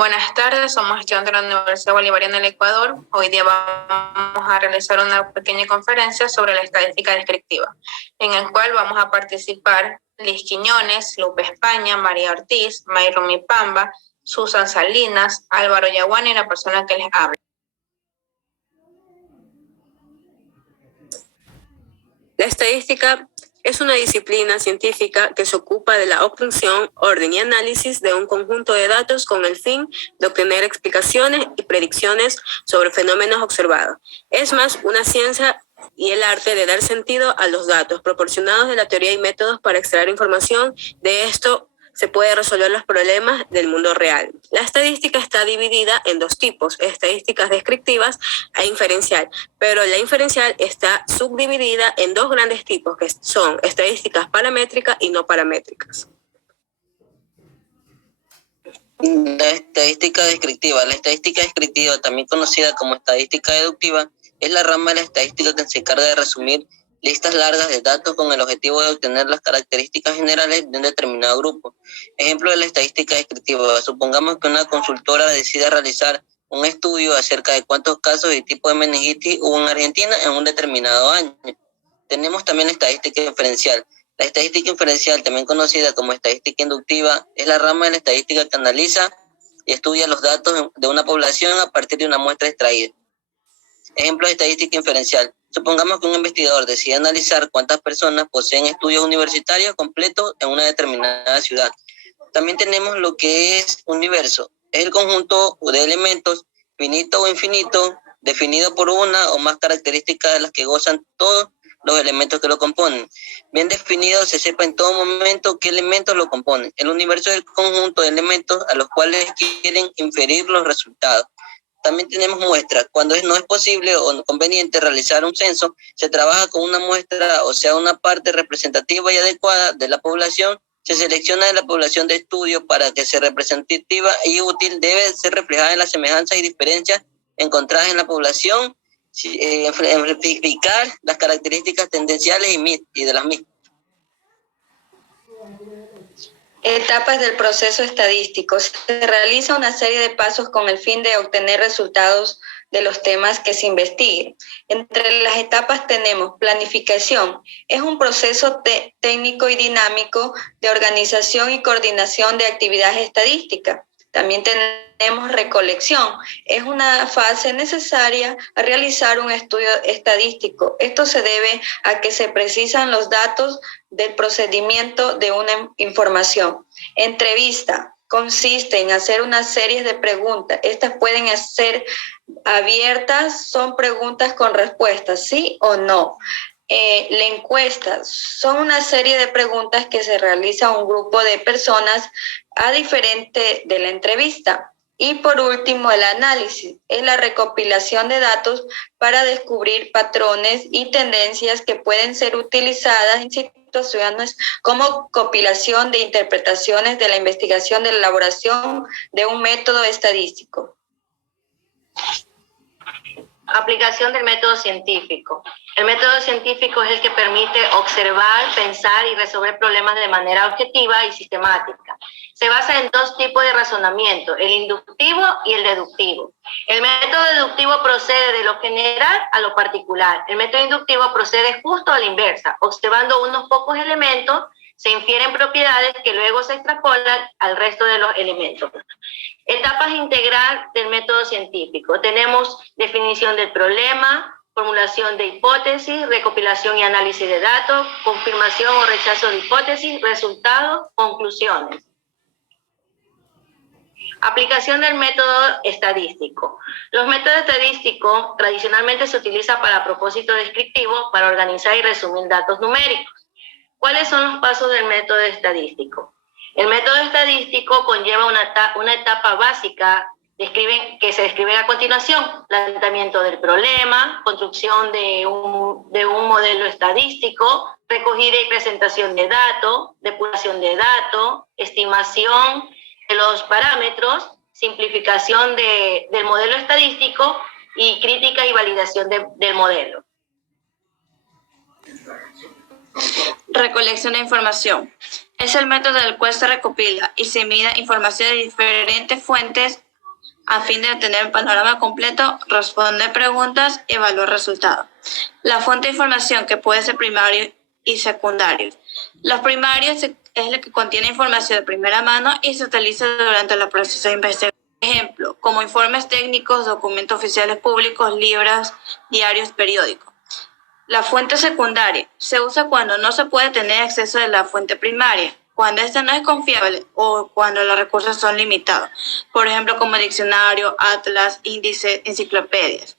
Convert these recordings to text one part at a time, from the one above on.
Buenas tardes, somos estudiantes de la Universidad Bolivariana del Ecuador. Hoy día vamos a realizar una pequeña conferencia sobre la estadística descriptiva, en el cual vamos a participar Liz Quiñones, Lupe España, María Ortiz, Mayromi Pamba, Susan Salinas, Álvaro Yaguana y la persona que les habla. La estadística es una disciplina científica que se ocupa de la obtención, orden y análisis de un conjunto de datos con el fin de obtener explicaciones y predicciones sobre fenómenos observados. Es más una ciencia y el arte de dar sentido a los datos proporcionados de la teoría y métodos para extraer información. De esto se puede resolver los problemas del mundo real. La estadística está dividida en dos tipos, estadísticas descriptivas e inferencial, pero la inferencial está subdividida en dos grandes tipos, que son estadísticas paramétricas y no paramétricas. La estadística descriptiva. La estadística descriptiva, también conocida como estadística deductiva, es la rama de la estadística que se encarga de resumir listas largas de datos con el objetivo de obtener las características generales de un determinado grupo. Ejemplo de la estadística descriptiva: supongamos que una consultora decida realizar un estudio acerca de cuántos casos y tipos de meningitis hubo en Argentina en un determinado año. Tenemos también la estadística inferencial. La estadística inferencial, también conocida como estadística inductiva, es la rama de la estadística que analiza y estudia los datos de una población a partir de una muestra extraída. Ejemplo de estadística inferencial: supongamos que un investigador decide analizar cuántas personas poseen estudios universitarios completos en una determinada ciudad. También tenemos lo que es universo. Es el conjunto de elementos, finito o infinito, definido por una o más características de las que gozan todos los elementos que lo componen. Bien definido, se sepa en todo momento qué elementos lo componen. El universo es el conjunto de elementos a los cuales quieren inferir los resultados. También tenemos muestras. Cuando no es posible o conveniente realizar un censo, se trabaja con una muestra, o sea, una parte representativa y adecuada de la población. Se selecciona de la población de estudio para que sea representativa y útil. Debe ser reflejada en las semejanzas y diferencias encontradas en la población, ejemplificar las características tendenciales y de las mismas. Etapas del proceso estadístico. Se realiza una serie de pasos con el fin de obtener resultados de los temas que se investiguen. Entre las etapas tenemos planificación. Es un proceso técnico y dinámico de organización y coordinación de actividades estadísticas. También tenemos recolección. Es una fase necesaria a realizar un estudio estadístico. Esto se debe a que se precisan los datos del procedimiento de una información. Entrevista consiste en hacer una serie de preguntas. Estas pueden ser abiertas, son preguntas con respuestas, sí o no. La encuesta son una serie de preguntas que se realiza a un grupo de personas a diferente de la entrevista. Y por último, el análisis es la recopilación de datos para descubrir patrones y tendencias que pueden ser utilizadas en situaciones como compilación de interpretaciones de la investigación de la elaboración de un método estadístico. Aplicación del método científico. El método científico es el que permite observar, pensar y resolver problemas de manera objetiva y sistemática. Se basa en dos tipos de razonamiento, el inductivo y el deductivo. El método deductivo procede de lo general a lo particular. El método inductivo procede justo a la inversa. Observando unos pocos elementos, se infieren propiedades que luego se extrapolan al resto de los elementos. Etapas integral del método científico. Tenemos definición del problema, formulación de hipótesis, recopilación y análisis de datos, confirmación o rechazo de hipótesis, resultados, conclusiones. Aplicación del método estadístico. Los métodos estadísticos tradicionalmente se utilizan para propósito descriptivo, para organizar y resumir datos numéricos. ¿Cuáles son los pasos del método estadístico? El método estadístico conlleva una etapa básica que se describe a continuación: planteamiento del problema, construcción de un modelo estadístico, recogida y presentación de datos, depuración de datos, estimación de los parámetros, simplificación del modelo estadístico y crítica y validación del modelo. Recolección de información. Es el método del cual se recopila y se mide información de diferentes fuentes A fin de obtener el panorama completo, responde preguntas y evalúa resultados. La fuente de información, que puede ser primario y secundario. Los primarios es el que contiene información de primera mano y se utiliza durante el proceso de investigación. Ejemplo, como informes técnicos, documentos oficiales públicos, libros, diarios, periódicos. La fuente secundaria se usa cuando no se puede tener acceso a la fuente primaria, cuando esta no es confiable o cuando los recursos son limitados. Por ejemplo, como diccionario, atlas, índices, enciclopedias.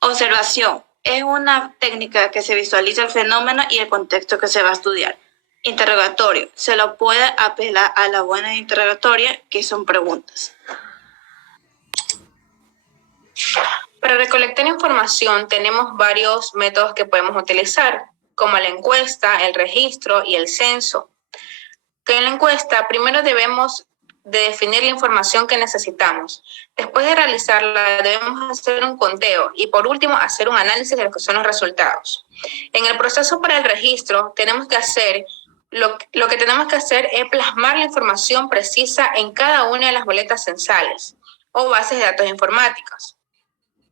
Observación. Es una técnica que se visualiza el fenómeno y el contexto que se va a estudiar. Interrogatorio. Se lo puede apelar a la buena interrogatoria, que son preguntas. Para recolectar información tenemos varios métodos que podemos utilizar, como la encuesta, el registro y el censo. Que en la encuesta primero debemos de definir la información que necesitamos. Después de realizarla debemos hacer un conteo y por último hacer un análisis de lo que son los resultados. En el proceso para el registro tenemos que hacer lo que tenemos que hacer es plasmar la información precisa en cada una de las boletas censales o bases de datos informáticas.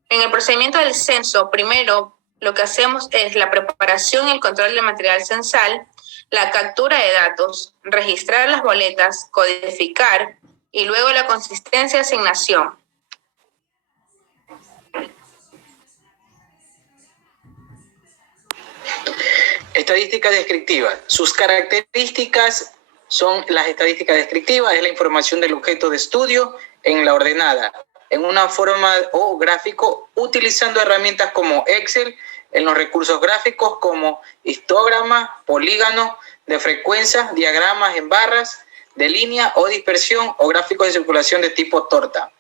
En el procedimiento del censo, primero lo que hacemos es la preparación y el control del material censal, la captura de datos, registrar las boletas, codificar y luego la consistencia de asignación. Estadística descriptiva. Sus características son las estadísticas descriptivas, es la información del objeto de estudio en la ordenada, en una forma o gráfico, utilizando herramientas como Excel, en los recursos gráficos como histogramas, polígonos de frecuencia, diagramas en barras de línea o dispersión o gráficos de circulación de tipo torta.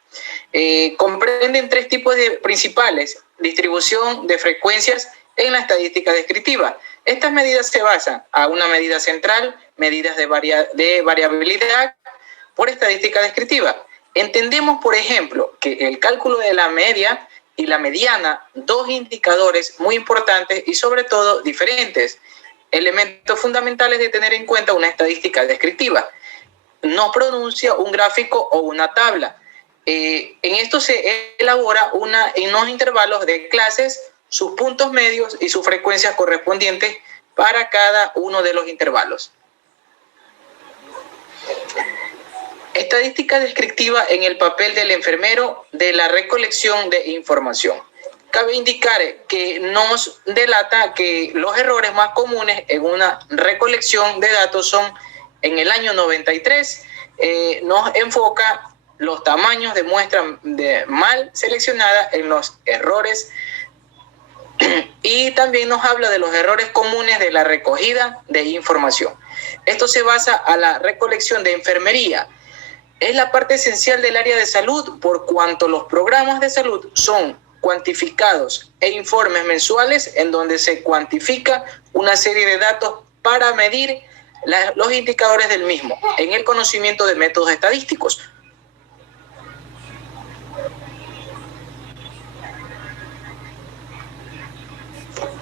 Comprenden tres tipos principales: distribución de frecuencias en la estadística descriptiva. Estas medidas se basan a una medida central, medidas de variabilidad por estadística descriptiva. Entendemos, por ejemplo, que el cálculo de la media y la mediana, dos indicadores muy importantes y sobre todo diferentes, elementos fundamentales de tener en cuenta una estadística descriptiva. No pronuncia un gráfico o una tabla. En esto se elabora en unos intervalos de clases, sus puntos medios y sus frecuencias correspondientes para cada uno de los intervalos. Estadística descriptiva en el papel del enfermero de la recolección de información. Cabe indicar que nos delata que los errores más comunes en una recolección de datos son: en el año 93, nos enfoca los tamaños de muestra mal seleccionada en los errores y también nos habla de los errores comunes de la recogida de información. Esto se basa a la recolección de enfermería. Es la parte esencial del área de salud, por cuanto los programas de salud son cuantificados e informes mensuales en donde se cuantifica una serie de datos para medir los indicadores del mismo en el conocimiento de métodos estadísticos.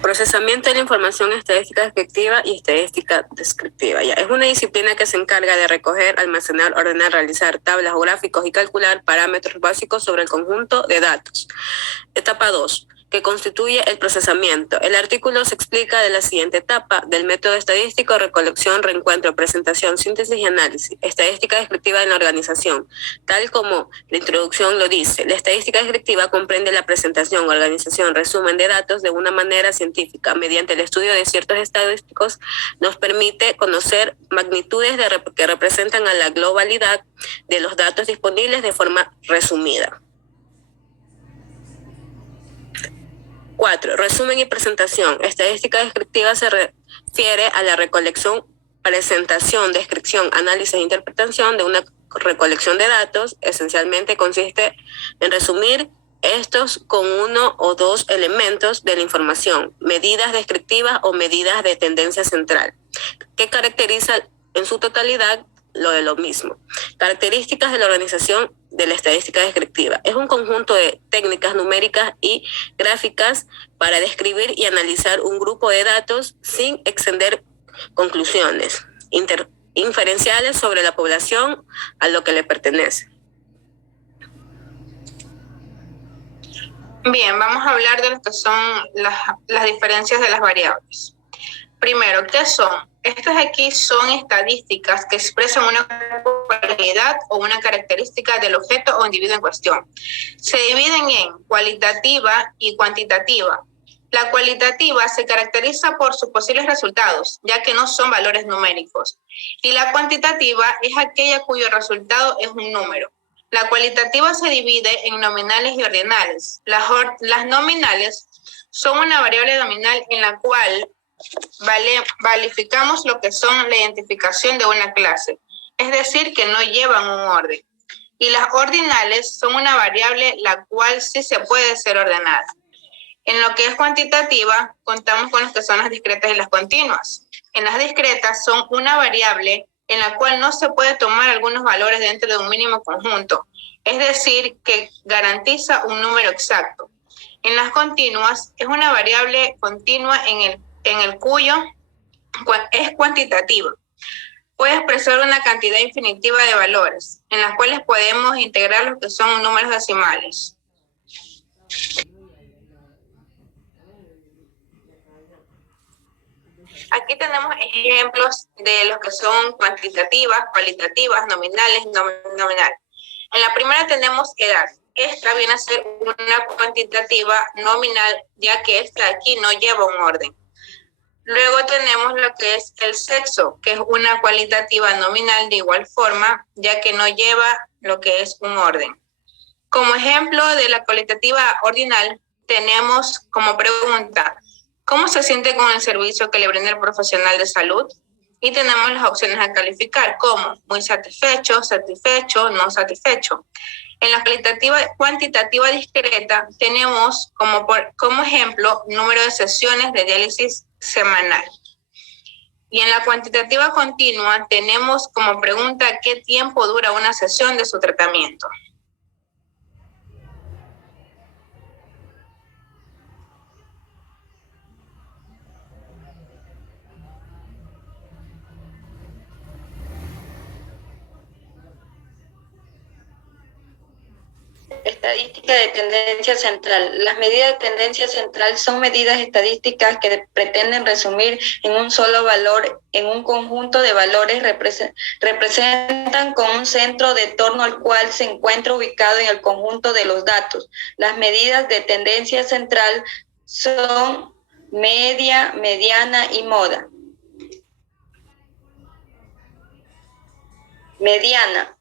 Procesamiento de la información estadística descriptiva y estadística descriptiva. Es una disciplina que se encarga de recoger, almacenar, ordenar, realizar tablas o gráficos y calcular parámetros básicos sobre el conjunto de datos. Etapa 2, que constituye el procesamiento. El artículo se explica de la siguiente etapa: del método estadístico: recolección, reencuentro, presentación, síntesis y análisis. Estadística descriptiva en la organización. Tal como la introducción lo dice, la estadística descriptiva comprende la presentación, organización, resumen de datos de una manera científica. Mediante el estudio de ciertos estadísticos nos permite conocer magnitudes que representan a la globalidad de los datos disponibles de forma resumida. 4. Resumen y presentación. Estadística descriptiva se refiere a la recolección, presentación, descripción, análisis e interpretación de una recolección de datos. Esencialmente consiste en resumir estos con uno o dos elementos de la información, medidas descriptivas o medidas de tendencia central, que caracteriza en su totalidad lo de lo mismo. Características de la organización de la estadística descriptiva. Es un conjunto de técnicas numéricas y gráficas para describir y analizar un grupo de datos sin extender conclusiones inferenciales sobre la población a lo que le pertenece. Bien, vamos a hablar de lo que son las diferencias de las variables. Primero, ¿qué son? Estas aquí son estadísticas que expresan una cualidad o una característica del objeto o individuo en cuestión. Se dividen en cualitativa y cuantitativa. La cualitativa se caracteriza por sus posibles resultados, ya que no son valores numéricos. Y la cuantitativa es aquella cuyo resultado es un número. La cualitativa se divide en nominales y ordinales. Las nominales son una variable nominal en la cual valificamos lo que son la identificación de una clase, es decir, que no llevan un orden. Y las ordinales son una variable la cual sí se puede ser ordenada. En lo que es cuantitativa, contamos con lo que son las discretas y las continuas. En las discretas son una variable en la cual no se puede tomar algunos valores dentro de un mínimo conjunto, es decir, que garantiza un número exacto. En las continuas es una variable continua en el cuyo es cuantitativa. Puede expresar una cantidad infinitiva de valores, en las cuales podemos integrar lo que son números decimales. Aquí tenemos ejemplos de los que son cuantitativas, cualitativas, nominales, nominal. En la primera tenemos edad. Esta viene a ser una cuantitativa nominal, ya que esta aquí no lleva un orden. Luego tenemos lo que es el sexo, que es una cualitativa nominal de igual forma, ya que no lleva lo que es un orden. Como ejemplo de la cualitativa ordinal, tenemos como pregunta, ¿cómo se siente con el servicio que le brinda el profesional de salud? Y tenemos las opciones a calificar como muy satisfecho, satisfecho, no satisfecho. En la cuantitativa discreta tenemos como ejemplo número de sesiones de diálisis semanal. Y en la cuantitativa continua tenemos como pregunta qué tiempo dura una sesión de su tratamiento. Estadística de tendencia central. Las medidas de tendencia central son medidas estadísticas que pretenden resumir en un solo valor, en un conjunto de valores, representan con un centro de torno al cual se encuentra ubicado en el conjunto de los datos. Las medidas de tendencia central son media, mediana y moda. Mediana.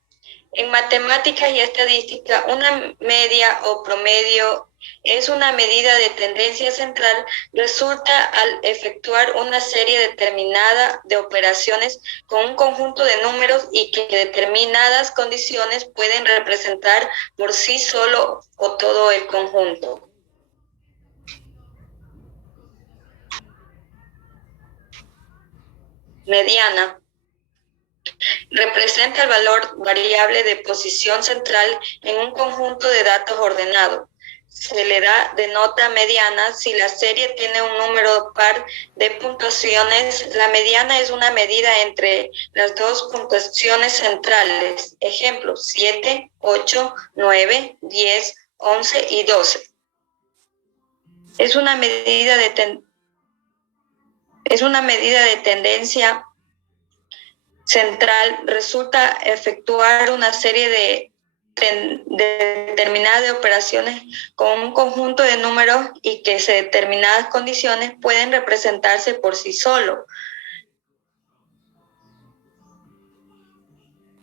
En matemáticas y estadística, una media o promedio es una medida de tendencia central, resulta al efectuar una serie determinada de operaciones con un conjunto de números y que determinadas condiciones pueden representar por sí solo o todo el conjunto. Mediana. Representa el valor variable de posición central en un conjunto de datos ordenado. Se le denota mediana si la serie tiene un número par de puntuaciones. La mediana es una medida entre las dos puntuaciones centrales. Ejemplo, 7, 8, 9, 10, 11 y 12. Es una medida de tendencia central, resulta efectuar una serie de determinadas de operaciones con un conjunto de números y que determinadas condiciones pueden representarse por sí solo.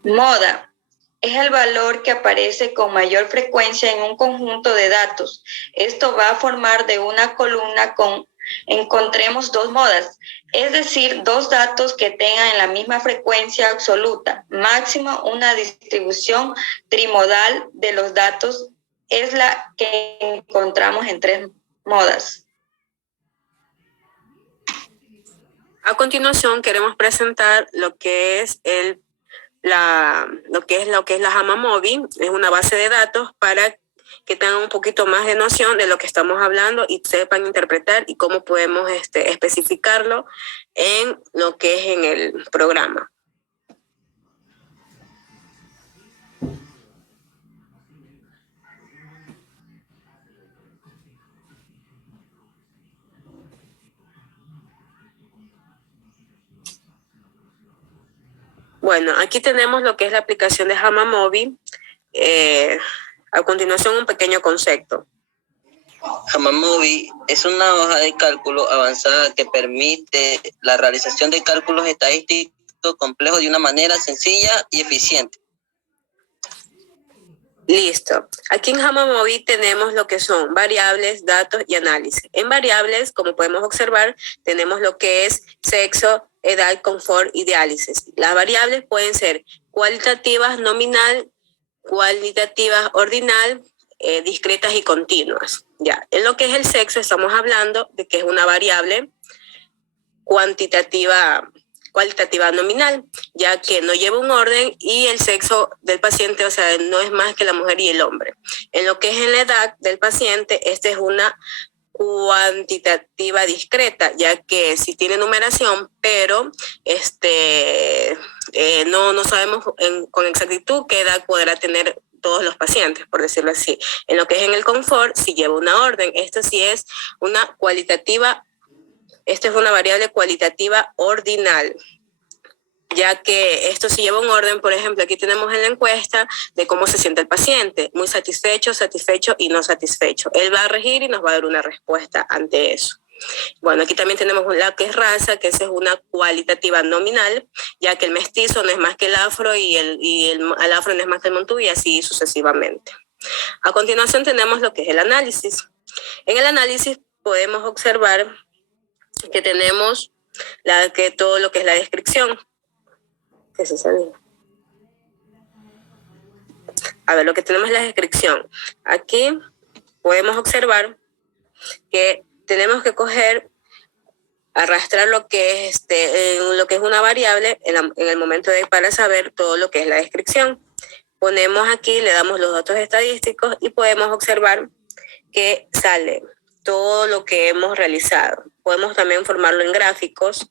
Moda es el valor que aparece con mayor frecuencia en un conjunto de datos. Esto va a formar de una columna encontremos dos modas, es decir, dos datos que tengan la misma frecuencia absoluta. Máximo, una distribución trimodal de los datos es la que encontramos en tres modas. A continuación queremos presentar lo que es la HamaMobi. Es una base de datos para que tengan un poquito más de noción de lo que estamos hablando y sepan interpretar y cómo podemos especificarlo en lo que es en el programa. Bueno, aquí tenemos lo que es la aplicación de Hamamobi. A continuación, un pequeño concepto. Hamamobi es una hoja de cálculo avanzada que permite la realización de cálculos estadísticos complejos de una manera sencilla y eficiente. Listo. Aquí en Hamamobi tenemos lo que son variables, datos y análisis. En variables, como podemos observar, tenemos lo que es sexo, edad, confort y diálisis. Las variables pueden ser cualitativas, nominal, cualitativas, ordinal, discretas y continuas. Ya. En lo que es el sexo estamos hablando de que es una variable cualitativa nominal, ya que no lleva un orden, y el sexo del paciente, o sea, no es más que la mujer y el hombre. En lo que es en la edad del paciente, esta es una cuantitativa discreta, ya que sí tiene numeración, pero no sabemos con exactitud qué edad podrá tener todos los pacientes, por decirlo así. En lo que es en el confort, sí lleva una orden. Esto sí es una cualitativa. Esta es una variable cualitativa ordinal, ya que esto sí lleva un orden. Por ejemplo, aquí tenemos en la encuesta de cómo se siente el paciente, muy satisfecho, satisfecho y no satisfecho. Él va a regir y nos va a dar una respuesta ante eso. Bueno, aquí también tenemos la que es raza, que esa es una cualitativa nominal, ya que el mestizo no es más que el afro y el afro no es más que el montú, y así sucesivamente. A continuación tenemos lo que es el análisis. En el análisis podemos observar que tenemos todo lo que es la descripción. ¿Qué se sabe? A ver, lo que tenemos es la descripción. Aquí podemos observar que tenemos que arrastrar lo que es una variable en el momento para saber todo lo que es la descripción. Ponemos aquí, le damos los datos estadísticos y podemos observar que sale todo lo que hemos realizado. Podemos también formarlo en gráficos.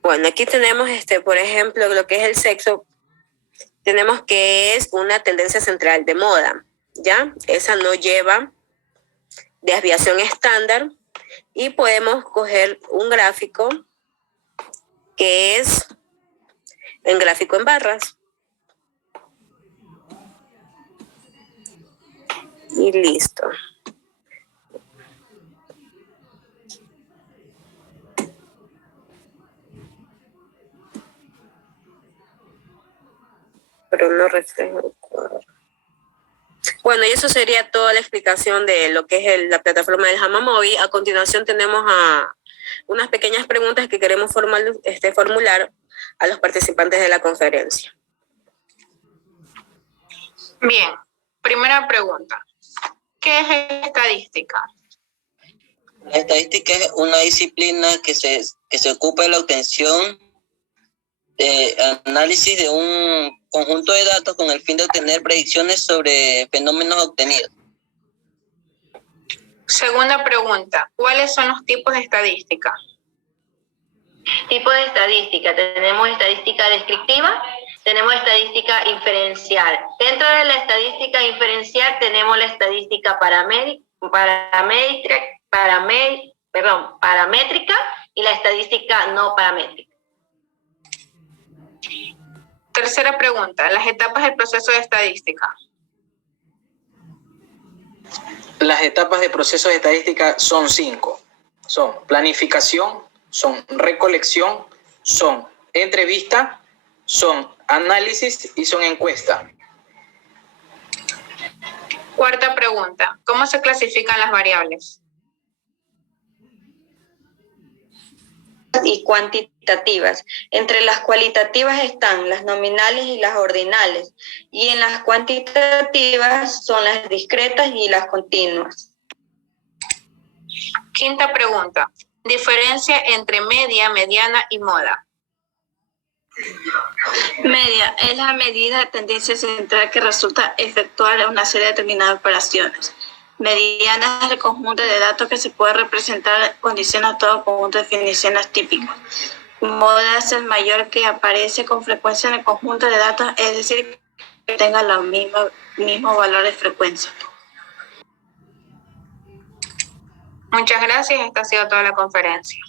Bueno, aquí tenemos, por ejemplo, lo que es el sexo. Tenemos que es una tendencia central de moda, ¿ya? Esa no lleva desviación estándar, y podemos coger un gráfico que es en gráfico en barras. Y listo. Pero no refleja el cuadro. Bueno, y eso sería toda la explicación de lo que es la plataforma del Hamamobi. A continuación tenemos unas pequeñas preguntas que queremos formular a los participantes de la conferencia. Bien, primera pregunta. ¿Qué es estadística? La estadística es una disciplina que se ocupa de la obtención de análisis de un conjunto de datos con el fin de obtener predicciones sobre fenómenos obtenidos. Segunda pregunta. ¿Cuáles son los tipos de estadística? Tipos de estadística. Tenemos estadística descriptiva, tenemos estadística inferencial. Dentro de la estadística inferencial tenemos la estadística paramétrica y la estadística no paramétrica. Tercera pregunta. Las etapas del proceso de estadística. Las etapas de proceso de estadística son 5. Son planificación, son recolección, son entrevista, son análisis y son encuesta. Cuarta pregunta. ¿Cómo se clasifican las variables? Y cuantitativas. Entre las cualitativas están las nominales y las ordinales, y en las cuantitativas son las discretas y las continuas. Quinta pregunta. Diferencia entre media, mediana y moda. Media es la medida de tendencia central que resulta efectuar una serie determinada de operaciones. Mediana es el conjunto de datos que se puede representar condiciona todo conjunto de definiciones típicas. Moda es el mayor que aparece con frecuencia en el conjunto de datos, es decir, tenga la mismo valor de frecuencia. Muchas gracias. Esta ha sido toda la conferencia.